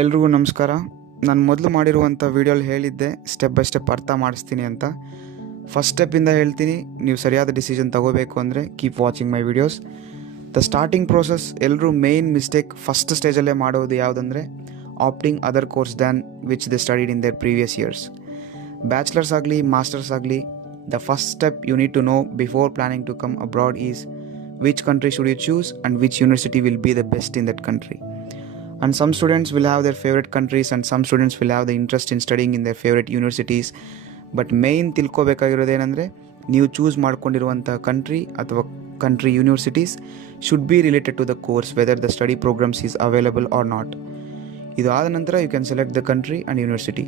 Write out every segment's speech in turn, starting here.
ಎಲ್ರಿಗೂ ನಮಸ್ಕಾರ. ನಾನು ಮೊದಲು ಮಾಡಿರುವಂಥ ವೀಡಿಯೋಲಿ ಹೇಳಿದ್ದೆ ಸ್ಟೆಪ್ ಬೈ ಸ್ಟೆಪ್ ಅರ್ಥ ಮಾಡಿಸ್ತೀನಿ ಅಂತ. ಫಸ್ಟ್ ಸ್ಟೆಪ್ಪಿಂದ ಹೇಳ್ತೀನಿ, ನೀವು ಸರಿಯಾದ ಡಿಸಿಷನ್ ತಗೋಬೇಕು ಅಂದರೆ keep watching my videos. The starting process ಎಲ್ಲರೂ ಮೇನ್ ಮಿಸ್ಟೇಕ್ ಫಸ್ಟ್ ಸ್ಟೇಜಲ್ಲೇ ಮಾಡೋದು ಯಾವುದಂದರೆ opting other course than which they studied in their previous years. Bachelors ಆಗಲಿ ಮಾಸ್ಟರ್ಸ್ ಆಗಲಿ, the first step you need to know before planning to come abroad is which country should you choose and which university will be the best in that country. And some students will have their favorite countries and some students will have the interest in studying in their favorite universities. But main ತಿಳ್ಕೊಬೇಕಾಗಿರೋದು ಏನಂದರೆ, ನೀವು choose ಮಾಡ್ಕೊಂಡಿರುವಂಥ country ಅಥವಾ country universities should be related to the course, whether the study programmes is available or not. ಇದು ಆದ ನಂತರ you can select the country and university.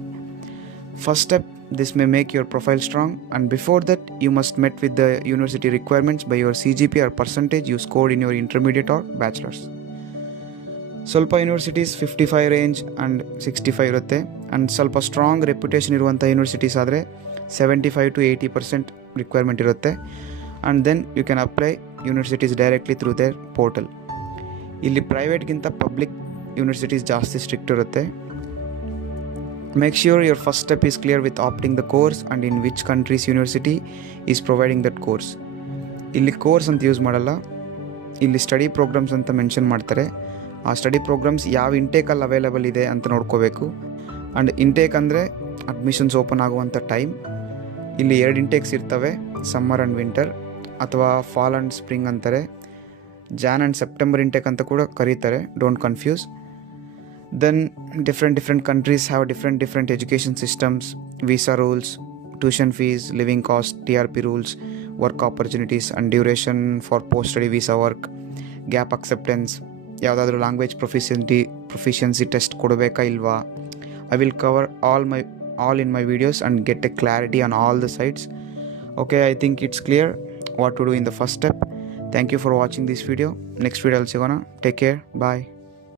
First step, this may make your profile strong, and before that you must meet with the university requirements by your CGPA or percentage you scored in your intermediate or bachelor's. ಸ್ವಲ್ಪ universities 55 range and 65 ಇರುತ್ತೆ, and ಸ್ವಲ್ಪ strong reputation ಇರುವಂಥ universities ಆದರೆ 75 to 80% requirement ಇರುತ್ತೆ. And then you can apply universities directly through their portal. ಇಲ್ಲಿ ಪ್ರೈವೇಟ್ಗಿಂತ public universities ಜಾಸ್ತಿ strict ಇರುತ್ತೆ. Make sure your first step is clear with opting the course and in which country's university is providing that course. ಇಲ್ಲಿ course ಅಂತ use ಮಾಡಲ್ಲ, ಇಲ್ಲಿ study programmes ಅಂತ mention ಮಾಡ್ತಾರೆ. ಆ ಸ್ಟಡಿ ಪ್ರೋಗ್ರಾಮ್ಸ್ ಯಾವ ಇಂಟೇಕಲ್ಲಿ ಅವೈಲೇಬಲ್ ಇದೆ ಅಂತ ನೋಡ್ಕೋಬೇಕು. ಆ್ಯಂಡ್ ಇಂಟೇಕ್ ಅಂದರೆ ಅಡ್ಮಿಷನ್ಸ್ ಓಪನ್ ಆಗುವಂಥ ಟೈಮ್. ಇಲ್ಲಿ 2 ಇಂಟೇಕ್ಸ್ ಇರ್ತವೆ, ಸಮ್ಮರ್ ಆ್ಯಂಡ್ ವಿಂಟರ್ ಅಥವಾ ಫಾಲ್ ಆ್ಯಂಡ್ ಸ್ಪ್ರಿಂಗ್ ಅಂತಾರೆ. ಜಾನ್ ಆ್ಯಂಡ್ ಸೆಪ್ಟೆಂಬರ್ ಇಂಟೇಕ್ ಅಂತ ಕೂಡ ಕರೀತಾರೆ, don't confuse. Then different countries have different education systems, visa rules, tuition fees, living cost, TRP rules, work opportunities and duration for post-study visa work, gap acceptance, ಯಾವುದಾದ್ರೂ language proficiency test ಕೊಡಬೇಕಾ ಇಲ್ವಾ. I will cover all in my videos and get a clarity on all the sides. Okay, I think it's clear what to do in the first step. Thank you for watching this video. Next video ಅಲ್ಲಿ ಸಿಗೋಣ. Take care. Bye.